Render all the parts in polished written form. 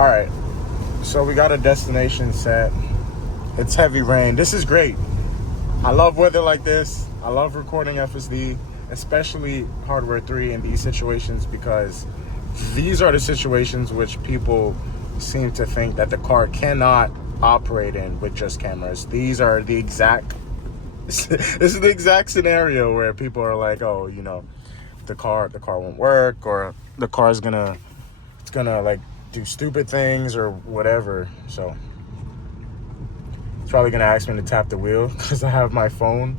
All right, so we got a destination set. It's heavy rain. This is great. I love weather like this. I love recording FSD, especially Hardware 3 in these situations, because these are the situations which people seem to think that the car cannot operate in with just cameras. These are the exact this is the exact scenario where people are like, oh, you know, the car won't work, or the car is gonna like do stupid things or whatever. So it's probably gonna ask me to tap the wheel because I have my phone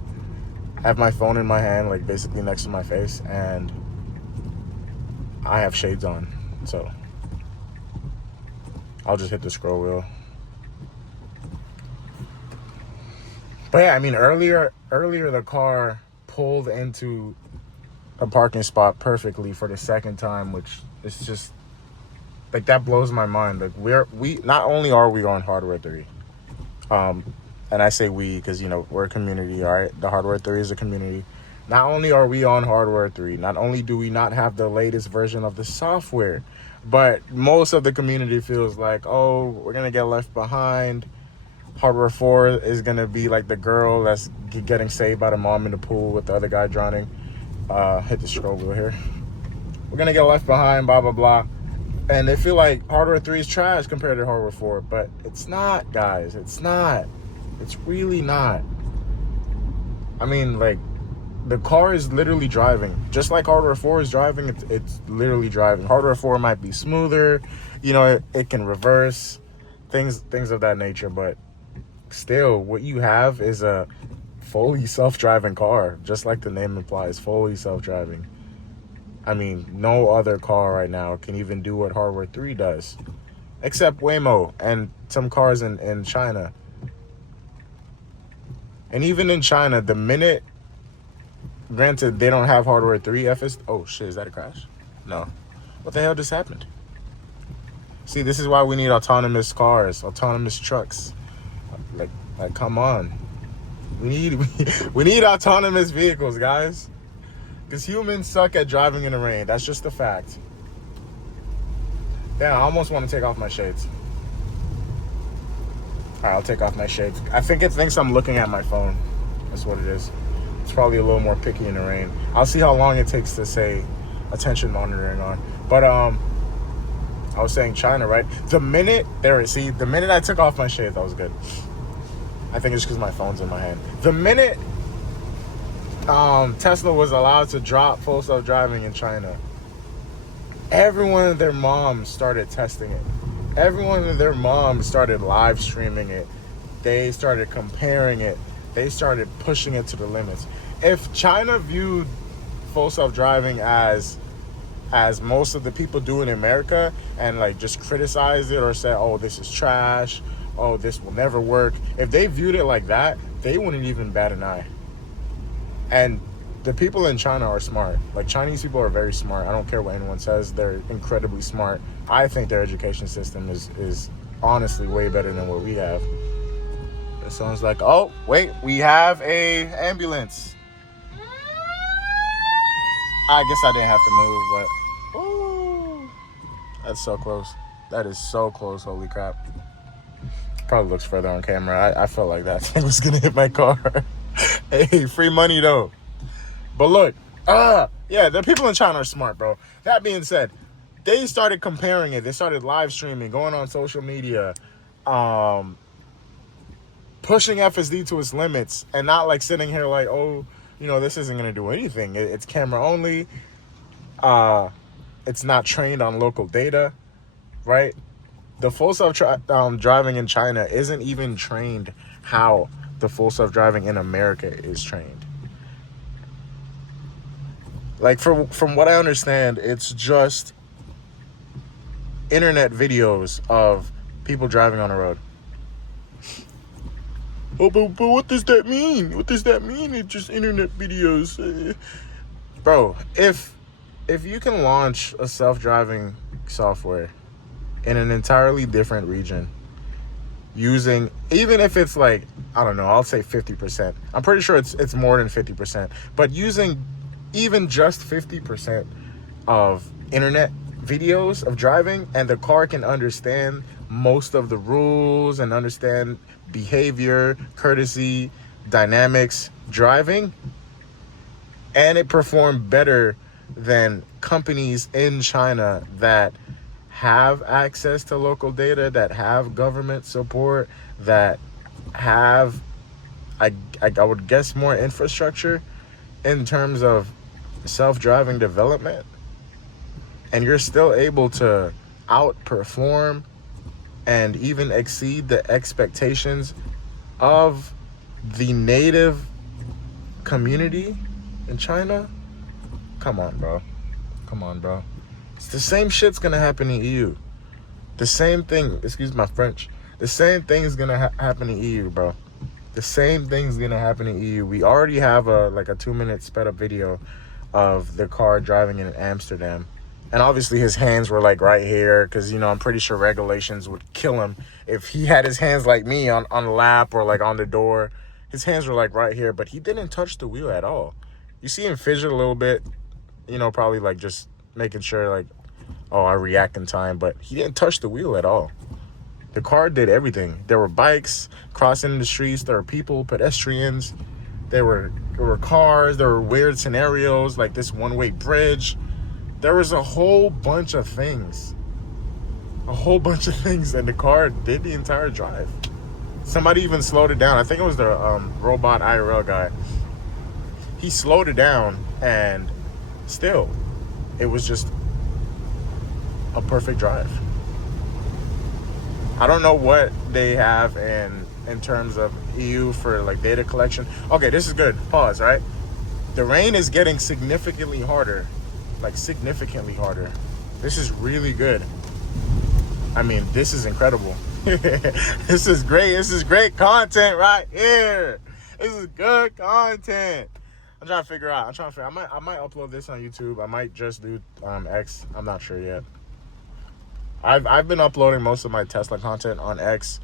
in my hand, like basically next to my face, and I have shades on, so I'll just hit the scroll wheel. But yeah, I mean, earlier the car pulled into a parking spot perfectly for the second time, which is just like, that blows my mind. Like, we not only are we on Hardware 3, and I say we because, you know, we're a community, all right? The Hardware 3 is a community. Not only are we on Hardware 3, not only do we not have the latest version of the software, but most of the community feels like, oh, we're gonna get left behind. Hardware 4 is gonna be like the girl that's getting saved by the mom in the pool with the other guy drowning. Hit the scroll wheel here. We're gonna get left behind, blah blah blah. And they feel like Hardware 3 is trash compared to Hardware 4, but it's not, guys. It's not. It's really not. I mean, like, the car is literally driving. Just like Hardware 4 is driving, it's literally driving. Hardware 4 might be smoother, you know, it can reverse, things of that nature, but still, what you have is a fully self-driving car, just like the name implies, fully self-driving. I mean, no other car right now can even do what Hardware 3 does, except Waymo and some cars in China. And even in China, the minute, granted, they don't have Hardware 3 FS. Oh shit, is that a crash? No. What the hell just happened? See, this is why we need autonomous cars, autonomous trucks. Like, come on. We need autonomous vehicles, guys. Because humans suck at driving in the rain. That's just a fact. Damn, I almost want to take off my shades. Alright, I'll take off my shades. I think it thinks I'm looking at my phone. That's what it is. It's probably a little more picky in the rain. I'll see how long it takes to say attention monitoring on. But I was saying China, right? The minute I took off my shades, that was good. I think it's because my phone's in my hand. The minute Tesla was allowed to drop full self-driving in China, everyone and their moms started testing it. Everyone and their moms started live streaming it. They started comparing it. They started pushing it to the limits. If China viewed full self-driving as most of the people do in America, and like just criticize it or say, oh, this is trash, oh, this will never work. If they viewed it like that, they wouldn't even bat an eye. And the people in China are smart. Like, Chinese people are very smart. I don't care what anyone says. They're incredibly smart. I think their education system is honestly way better than what we have. It sounds like, oh, wait, we have a ambulance. I guess I didn't have to move, but ooh, that's so close. That is so close, holy crap. Probably looks further on camera. I felt like that thing was gonna hit my car. Hey, free money though. But look, yeah, the people in China are smart, bro. That being said, they started comparing it. They started live streaming, going on social media, pushing FSD to its limits, and not like sitting here like, oh, you know, this isn't gonna do anything. It's camera only. It's not trained on local data, right? The full self-driving in China isn't even trained how the full self-driving in America is trained. Like, from what I understand, it's just internet videos of people driving on the road. Oh, but what does that mean? What does that mean? It's just internet videos. Bro, if you can launch a self-driving software in an entirely different region using, even if it's like, I don't know, I'll say 50%. I'm pretty sure it's more than 50%. But using even just 50% of internet videos of driving, and the car can understand most of the rules and understand behavior, courtesy, dynamics, driving, and it performed better than companies in China that have access to local data, that have government support, that have, I would guess, more infrastructure in terms of self-driving development. And you're still able to outperform and even exceed the expectations of the native community in China. Come on, bro. Come on, bro. It's the same shit's gonna happen in EU. The same thing, excuse my French, the same thing is gonna happen in EU, bro. The same thing's gonna happen in EU. We already have a 2-minute sped up video of the car driving in Amsterdam. And obviously his hands were like right here, because, you know, I'm pretty sure regulations would kill him if he had his hands like me on the lap or like on the door. His hands were like right here, but he didn't touch the wheel at all. You see him fidget a little bit, you know, probably like just making sure like, oh, I react in time, but he didn't touch the wheel at all. The car did everything. There were bikes crossing the streets. There were people, pedestrians. There were cars. There were weird scenarios like this one-way bridge. There was a whole bunch of things. A whole bunch of things, and the car did the entire drive. Somebody even slowed it down. I think it was the robot IRL guy. He slowed it down, and still, it was just a perfect drive. I don't know what they have in terms of EU for like data collection. Okay, this is good. Pause, right? The rain is getting significantly harder. Like significantly harder. This is really good. I mean, this is incredible. This is great. This is great content right here. This is good content. I'm trying to figure out. I might upload this on YouTube. I might just do X. I'm not sure yet. I've been uploading most of my Tesla content on X,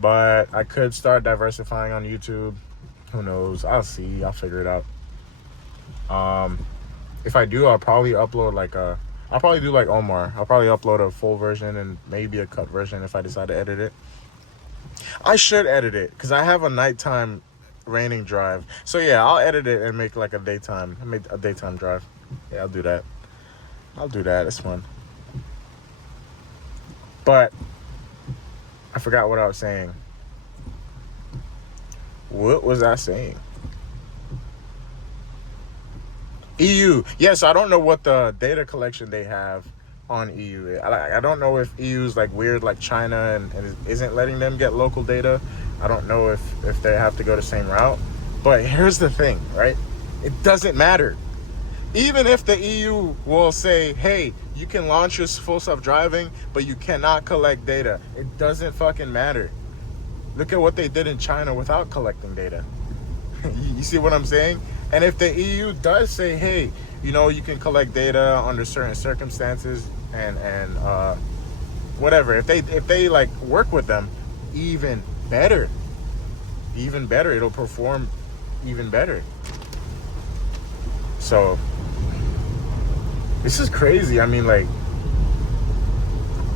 but I could start diversifying on YouTube. Who knows? I'll see. I'll figure it out. If I do, I'll probably upload I'll probably do like Omar. I'll probably upload a full version and maybe a cut version if I decide to edit it. I should edit it because I have a nighttime raining drive. So yeah, I'll edit it and make like a daytime drive. Yeah, I'll do that. It's fun. But I forgot what I was saying. What was I saying? EU. Yes, I don't know what the data collection they have on EU. I don't know if EU's like weird like China and isn't letting them get local data. I don't know if they have to go the same route. But here's the thing, right? It doesn't matter. Even if the EU will say, hey, you can launch your full self-driving, but you cannot collect data. It doesn't fucking matter. Look at what they did in China without collecting data. You see what I'm saying? And if the EU does say, hey, you know, you can collect data under certain circumstances and whatever, if they like work with them, even better, it'll perform even better. So this is crazy. I mean, like,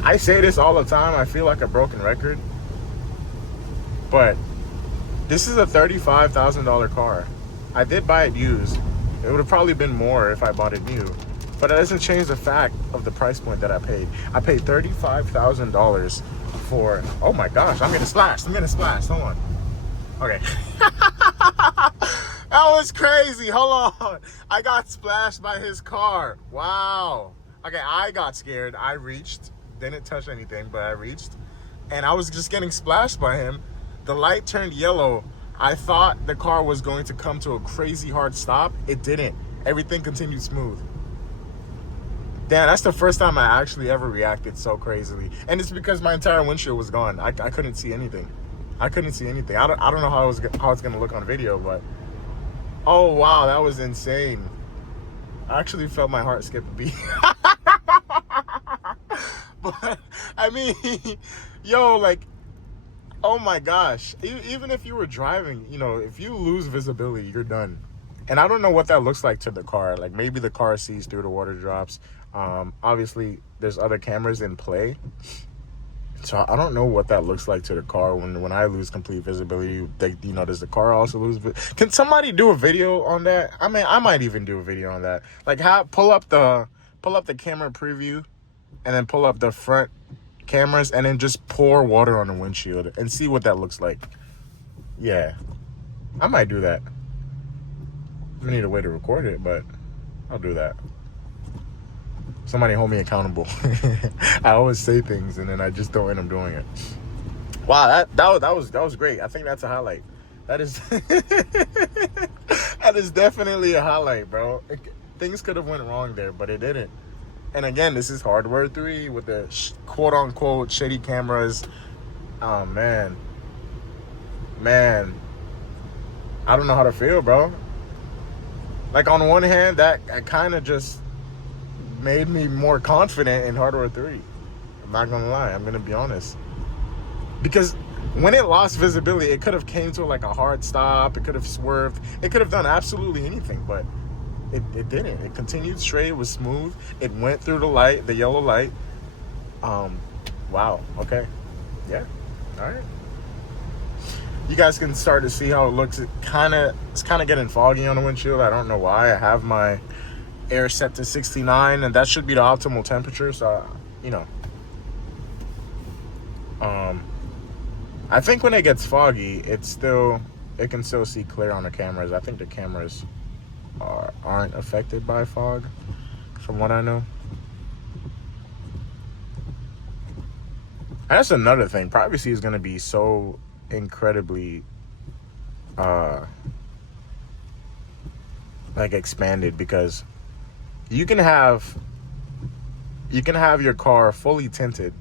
I say this all the time. I feel like a broken record, but this is a $35,000 car. I did buy it used. It would have probably been more if I bought it new, but it doesn't change the fact of the price point that I paid. I paid $35,000 for, oh my gosh, I'm getting splashed. Hold on. Okay. That was crazy. Hold on. I got splashed by his car. Wow. Okay, I got scared. I reached, didn't touch anything, but I reached, and I was just getting splashed by him. The light turned yellow. I thought the car was going to come to a crazy hard stop. It didn't. Everything continued smooth. Damn, that's the first time I actually ever reacted so crazily. And it's because my entire windshield was gone. I couldn't see anything. I don't know how it's going to look on video, but oh wow, that was insane. I actually felt my heart skip a beat. But I mean, yo, like, oh my gosh, even if you were driving, you know, if you lose visibility, you're done. And I don't know what that looks like to the car. Like, maybe the car sees through the water drops. Obviously, there's other cameras in play. So I don't know what that looks like to the car when I lose complete visibility. Does the car also lose? Can somebody do a video on that? I mean, I might even do a video on that. Like, pull up the camera preview, and then pull up the front cameras, and then just pour water on the windshield and see what that looks like. Yeah, I might do that. I need a way to record it, but I'll do that. Somebody hold me accountable. I always say things and then I just don't end up doing it. Wow, that was great. I think that's a highlight. That is that is definitely a highlight, bro. Things could have went wrong there, but it didn't. And again, this is hardware 3 with the quote unquote shitty cameras. Oh man, I don't know how to feel, bro. Like, on one hand, that kind of just made me more confident in hardware 3. I'm not gonna lie, I'm gonna be honest, because when it lost visibility, it could have came to like a hard stop, it could have swerved, it could have done absolutely anything, but it didn't. It continued straight, it was smooth, it went through the yellow light. Wow, okay, yeah, all right. You guys can start to see how it looks. It's kind of getting foggy on the windshield. I don't know why. I have my air set to 69, and that should be the optimal temperature. So, I think when it gets foggy, it can still see clear on the cameras. I think the cameras aren't affected by fog, from what I know. And that's another thing. Privacy is going to be so incredibly expanded, because you can have your car fully tinted.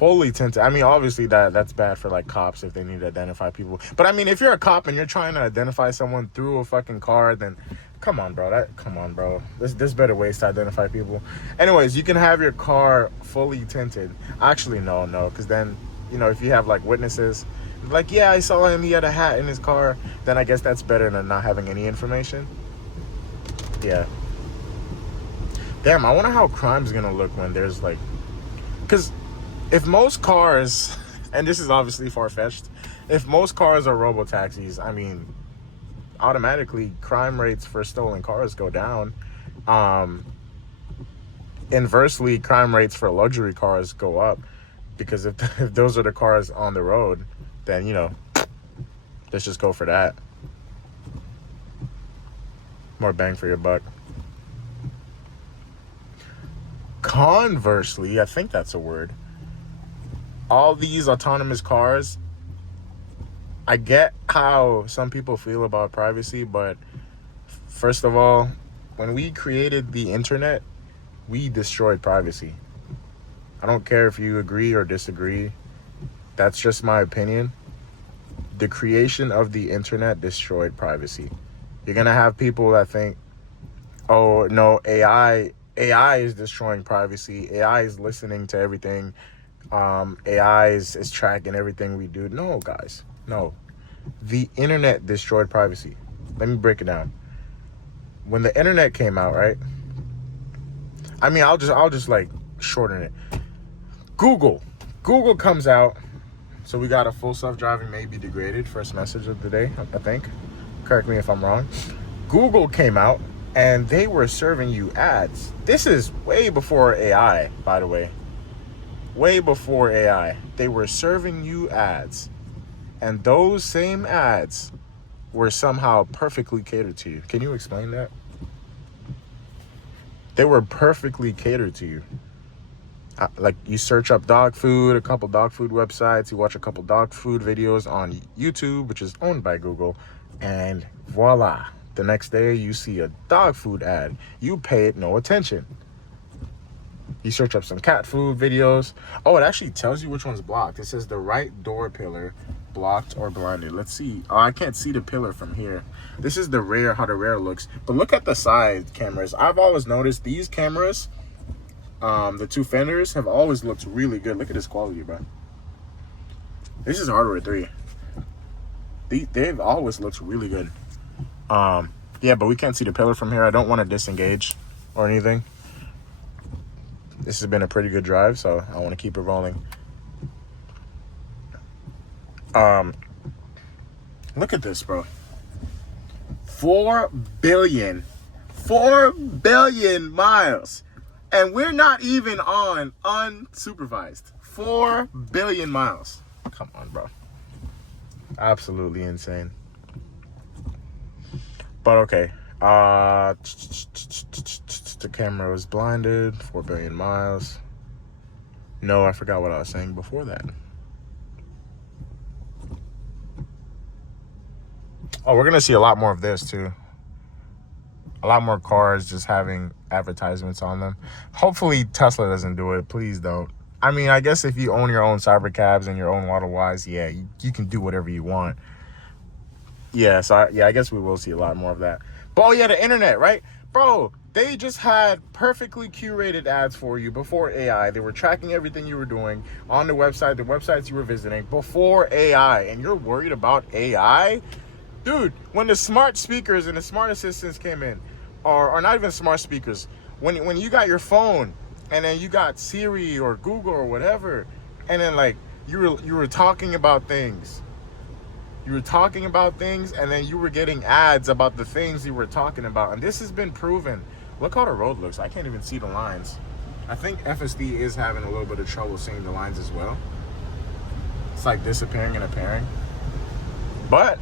I mean, obviously that's bad for like cops if they need to identify people, but I mean, if you're a cop and you're trying to identify someone through a fucking car, then come on, bro. There's better ways to identify people. Anyways, you can have your car fully tinted. Actually, no, because then, if you have like witnesses, like, yeah, I saw him, he had a hat in his car, then I guess that's better than not having any information. Yeah. Damn, I wonder how crime's gonna look when there's like, because if most cars, and this is obviously far-fetched, if most cars are robo-taxis, I mean, automatically crime rates for stolen cars go down. Inversely, crime rates for luxury cars go up, because if those are the cars on the road, then, let's just go for that. More bang for your buck. Conversely, I think that's a word, all these autonomous cars, I get how some people feel about privacy, but first of all, when we created the internet, we destroyed privacy. I don't care if you agree or disagree. That's just my opinion. The creation of the internet destroyed privacy. You're going to have people that think, oh, no, AI is destroying privacy. AI is listening to everything. AI is tracking everything we do. No, guys, no. The internet destroyed privacy. Let me break it down. When the internet came out, right? I mean, I'll just like shorten it. Google comes out. So we got a full self-driving may be degraded. First message of the day, I think. Correct me if I'm wrong. Google came out and they were serving you ads. This is way before AI, by the way. Way before AI. They were serving you ads. And those same ads were somehow perfectly catered to you. Can you explain that? They were perfectly catered to you. Like, you search up dog food, a couple dog food websites, you watch a couple dog food videos on YouTube, which is owned by Google, and voila, the next day you see a dog food ad. You pay it no attention. You search up some cat food videos. Oh, it actually tells you which one's blocked. It says the right door pillar blocked or blinded. Let's see. Oh, I can't see the pillar from here. This is the rear, how the rear looks. But look at the side cameras. I've always noticed these cameras, the two fenders, have always looked really good. Look at this quality, bro. This is hardware 3. They've always looked really good. Yeah, but we can't see the pillar from here. I don't want to disengage or anything. This has been a pretty good drive, so I want to keep it rolling. Look at this, bro. 4 billion miles. And we're not even on unsupervised. 4 billion miles. Come on, bro. Absolutely insane. But okay. The camera was blinded. 4 billion miles. No, I forgot what I was saying before that. Oh, we're going to see a lot more of this, too. A lot more cars just having advertisements on them. Hopefully, Tesla doesn't do it. Please don't. I mean, I guess if you own your own Cybercabs and your own Model Ys, yeah, you can do whatever you want. Yeah, so I guess we will see a lot more of that. But, oh, yeah, the internet, right? Bro, they just had perfectly curated ads for you before AI. They were tracking everything you were doing on the websites you were visiting before AI. And you're worried about AI? Dude, when the smart speakers and the smart assistants came in, or not even smart speakers, when you got your phone and then you got Siri or Google or whatever, and then like you were talking about things. You were talking about things and then you were getting ads about the things you were talking about. And this has been proven. Look how the road looks. I can't even see the lines. I think FSD is having a little bit of trouble seeing the lines as well. It's like disappearing and appearing. But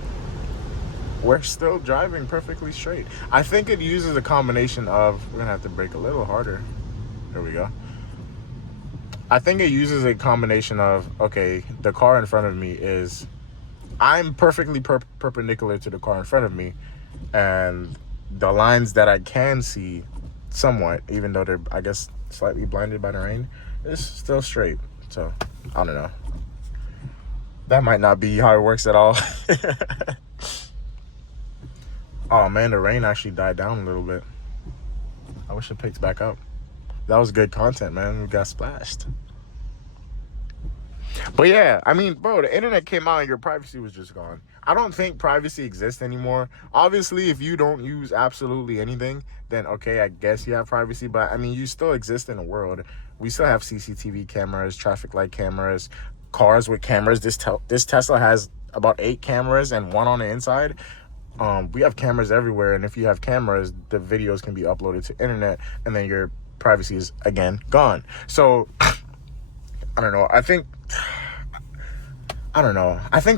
we're still driving perfectly straight. I think it uses a combination of, we're gonna have to brake a little harder. There we go. I think it uses a combination of, okay, the car in front of me is, I'm perfectly perpendicular to the car in front of me, and the lines that I can see somewhat, even though they're, I guess, slightly blinded by the rain, is still straight. So, I don't know. That might not be how it works at all. Oh man, the rain actually died down a little bit. I wish it picked back up. That was good content, man. We got splashed. But yeah, I mean, bro, the internet came out and your privacy was just gone. I don't think privacy exists anymore. Obviously, if you don't use absolutely anything, then okay, I guess you have privacy. But I mean, you still exist in the world. We still have CCTV cameras, traffic light cameras, cars with cameras. This Tesla has about 8 cameras and 1 on the inside. We have cameras everywhere, and if you have cameras, the videos can be uploaded to internet, and then your privacy is again gone. So I don't know. I think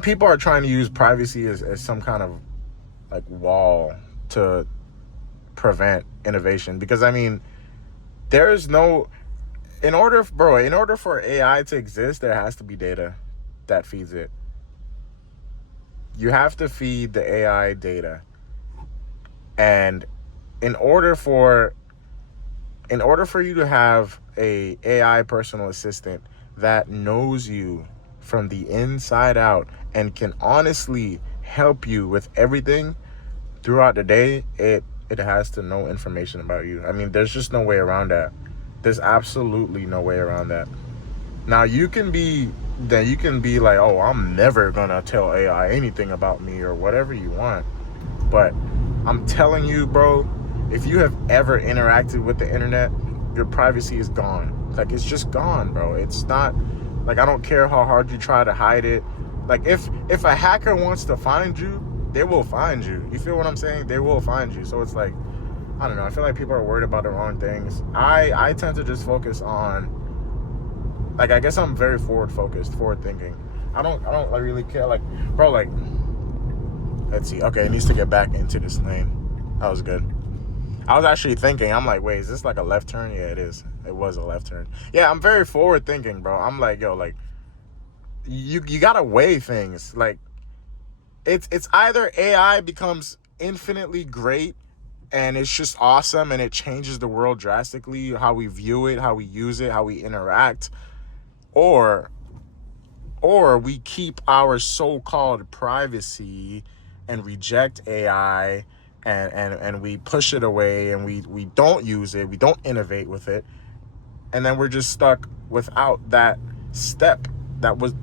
people are trying to use privacy as some kind of like wall to prevent innovation, because I mean, there's no, in order for AI to exist, there has to be data that feeds it. You have to feed the AI data. And in order for you to have a AI personal assistant that knows you from the inside out and can honestly help you with everything throughout the day, it has to know information about you. I mean, there's just no way around that. There's absolutely no way around that. Now, you can be like, oh, I'm never gonna tell AI anything about me or whatever you want. But I'm telling you, bro, if you have ever interacted with the internet, your privacy is gone. Like, it's just gone, bro. It's not, like, I don't care how hard you try to hide it. Like, if a hacker wants to find you, they will find you. You feel what I'm saying? They will find you. So it's like, I don't know. I feel like people are worried about the wrong things. I tend to just focus on, like, I guess I'm very forward thinking. I don't like really care. Like, bro, like, let's see. Okay, it needs to get back into this lane. That was good. I was actually thinking, I'm like, wait, is this like a left turn? Yeah, it is. It was a left turn. Yeah, I'm very forward thinking, bro. I'm like, yo, like, you gotta weigh things. Like, it's either AI becomes infinitely great and it's just awesome and it changes the world drastically, how we view it, how we use it, how we interact, or we keep our so-called privacy and reject AI and we push it away and we don't use it, we don't innovate with it, and then we're just stuck without that step that was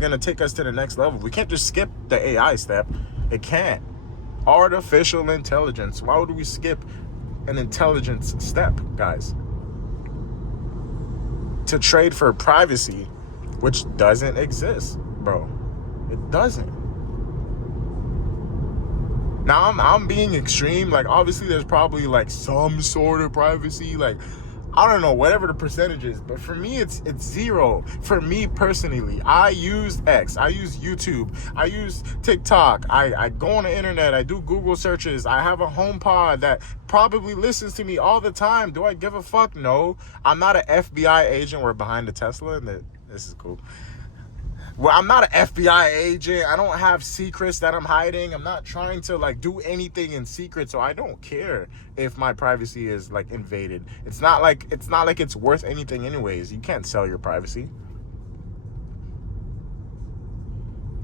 going to take us to the next level. We can't just skip the AI step. It can't. Artificial intelligence. Why would we skip an intelligence step, guys? To trade for privacy, which doesn't exist, bro. It doesn't. Now I'm being extreme. Like, obviously there's probably like some sort of privacy, like I don't know, whatever the percentage is, but for me it's zero. For me personally, I use X, I use YouTube, I use TikTok, I go on the internet, I do Google searches, I have a HomePod that probably listens to me all the time. Do I give a fuck? No. I'm not an FBI agent. We're behind the Tesla, and this is cool. Well, I'm not an FBI agent. I don't have secrets that I'm hiding. I'm not trying to like do anything in secret, so I don't care if my privacy is like invaded. It's not like it's worth anything anyways. You can't sell your privacy.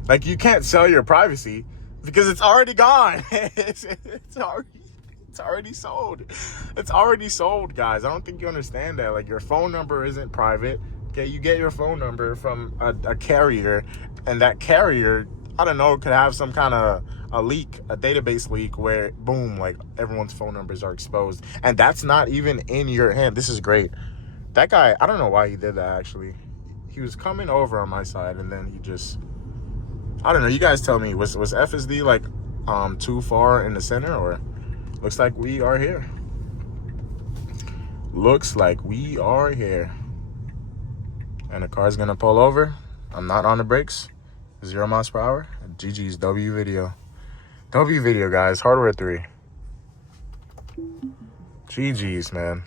Like, you can't sell your privacy because it's already gone. it's already sold. It's already sold, guys. I don't think you understand that. Like, your phone number isn't private. Okay, you get your phone number from a carrier, and that carrier, I don't know, could have some kind of a leak, a database leak where, boom, like everyone's phone numbers are exposed. And that's not even in your hand. This is great. That guy, I don't know why he did that, actually. He was coming over on my side, and then he just, I don't know. You guys tell me, was FSD like too far in the center, or looks like we are here. Looks like we are here. And the car's gonna pull over. I'm not on the brakes. 0 miles per hour. GG's W video. W video, guys. Hardware 3. GG's, man.